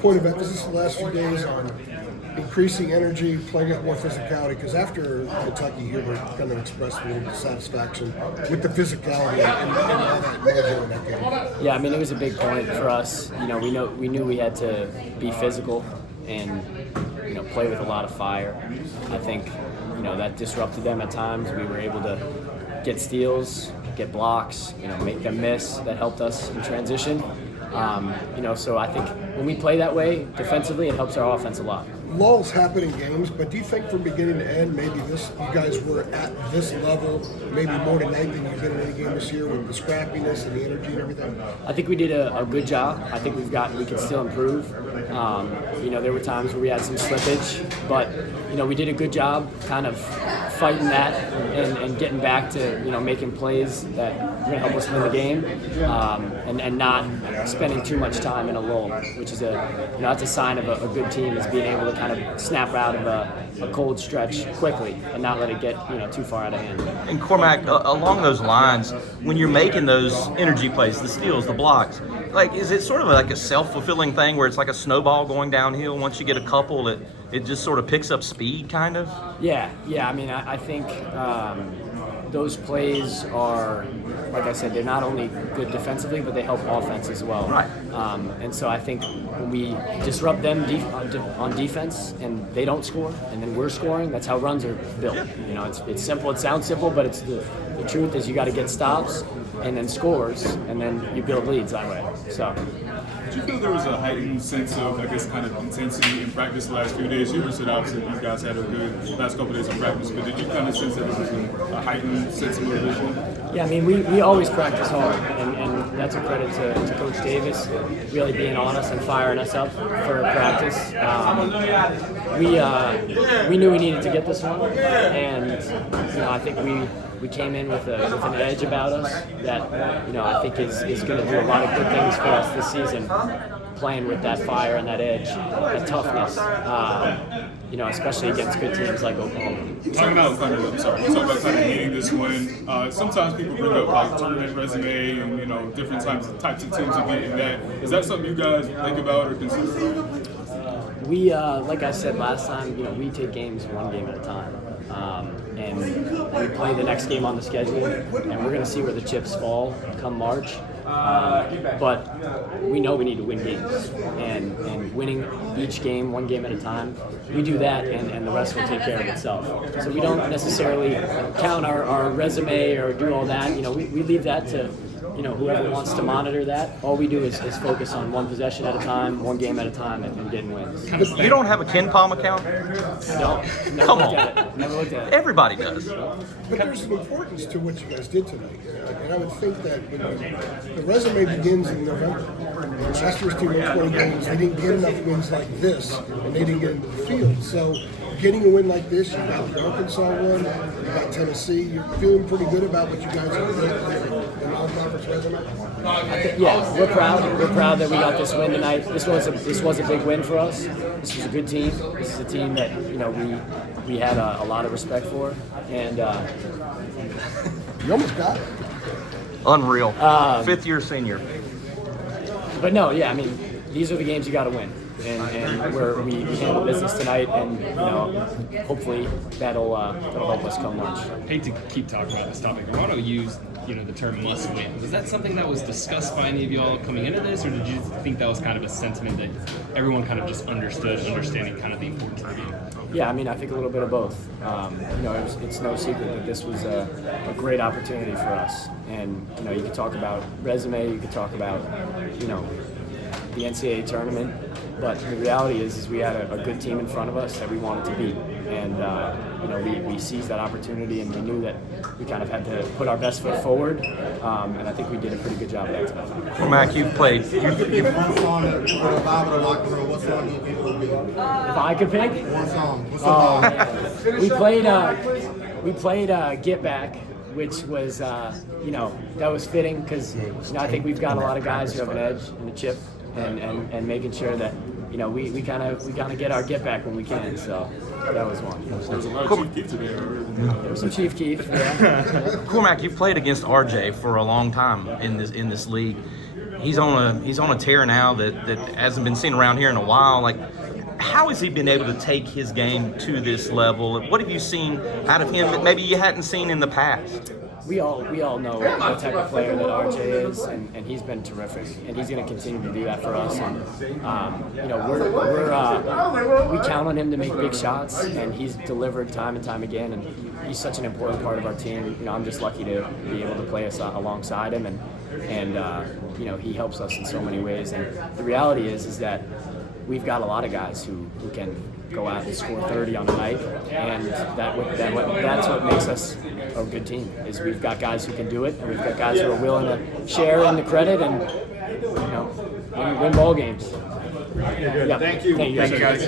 Point of emphasis the last few days on increasing energy, playing out more physicality, because after Kentucky, Hubert kind of expressed a little dissatisfaction with the physicality and all that mojo in that game. Yeah, I mean, it was a big point for us. We knew we had to be physical and play with a lot of fire. I think that disrupted them at times. We were able to get steals, get blocks, make them miss. That helped us in transition. So I think when we play that way defensively, it helps our offense a lot. Lulls happen in games, but do you think from beginning to end, maybe you guys were at this level, maybe more tonight than you've been in any game this year with the scrappiness and the energy and everything? I think we did a good job. I think we can still improve. There were times where we had some slippage, but we did a good job kind of fighting that and getting back to making plays that are going to help us win the game, and not spending too much time in a lull, which is that's a sign of a good team, is being able to kind of snap out of a cold stretch quickly and not let it get too far out of hand. And Cormac, along those lines, when you're making those energy plays, the steals, the blocks, is it sort of like a self-fulfilling thing where it's like a snowball going downhill? Once you get a couple, it just sort of picks up speed, kind of? Yeah. I mean, I think those plays are, like I said, they're not only good defensively, but they help offense as well. Right. And so I think when we disrupt them on defense and they don't score, and then we're scoring, that's how runs are built. Yeah. It's simple. It sounds simple, but it's the truth is you got to get stops and then scores, and then you build leads that way. So. Did you feel there was a heightened sense of, kind of intensity in practice the last few days? You said obviously you guys had a good last couple of days of practice, but did you kind of sense that there was a heightened sense of motivation? Yeah, I mean, we always practice hard, and that's a credit to Coach Davis, really being on us and firing us up for practice. We knew we needed to get this one, and I think we came in with an edge about us that I think is going to do a lot of good things for us this season, playing with that fire and that edge, that toughness, especially against good teams like Oklahoma. Talking about kind of needing this win. Sometimes people bring up tournament resume and different types of teams to get in that. Is that something you guys think about or consider? We, like I said last time, we take games one game at a time. And we play the next game on the schedule, and we're going to see where the chips fall come March. But we know we need to win games, and winning each game, one game at a time, we do that, and the rest will take care of itself. So we don't necessarily count our resume or do all that. We leave that to whoever wants to monitor that. All we do is focus on one possession at a time, one game at a time, and getting wins. You don't have a Ken Palm account? No, Come on. Never looked at it. Everybody does. But there's an importance to what you guys did tonight. And I would think that the resume begins in November. And last year's team won 20 games. They didn't get enough wins like this, and they didn't get into the field. So getting a win like this, you got the Arkansas one, you got Tennessee. You're feeling pretty good about what you guys have done in all-conference resume? Yeah, we're proud. We're proud that we got this win tonight. This was a big win for us. This was a good team. This is a team that we had a lot of respect for, and You almost got it. Unreal. Fifth-year senior. But no, yeah, I mean, these are the games you got to win, and we handle business tonight, and hopefully that'll help us come March. I hate to keep talking about this topic. Romano used the term must win. Was that something that was discussed by any of y'all coming into this, or did you think that was kind of a sentiment that everyone kind of just understanding kind of the importance of the game? Yeah, I mean, I think a little bit of both. It's no secret that this was a great opportunity for us, and you could talk about resume, you could talk about the NCAA tournament, but the reality is we had a good team in front of us that we wanted to beat, and we seized that opportunity, and we knew that we kind of had to put our best foot forward, and I think we did a pretty good job of that tonight. Cormac, you've played. One song for the Bible to lock the room. What song do you think would be? If I could pick, One song. What's the song? we played Get Back, which was that was fitting because I think we've got a lot of guys who have an edge and a chip, and making sure that we kind of get our get back when we can. So that was one. There's a lot of Chief Keef today. There was some Chief Keef. Yeah. Cormac, you've played against RJ for a long time in this league. he's on a tear now that hasn't been seen around here in a while. Like, how has he been able to take his game to this level? What have you seen out of him that maybe you hadn't seen in the past? We all know the type of player that RJ is, and he's been terrific, and he's going to continue to do that for us. And you know, we count on him to make big shots, and he's delivered time and time again. And he's such an important part of our team. You know, I'm just lucky to be able to play us alongside him, and you know, he helps us in so many ways. And the reality is that we've got a lot of guys who can go out and score 30 on a night, and that's what makes us a good team. Is we've got guys who can do it, and we've got guys who are willing to share in the credit and, you know, win ball games. Yeah. Thank you. Thank you guys.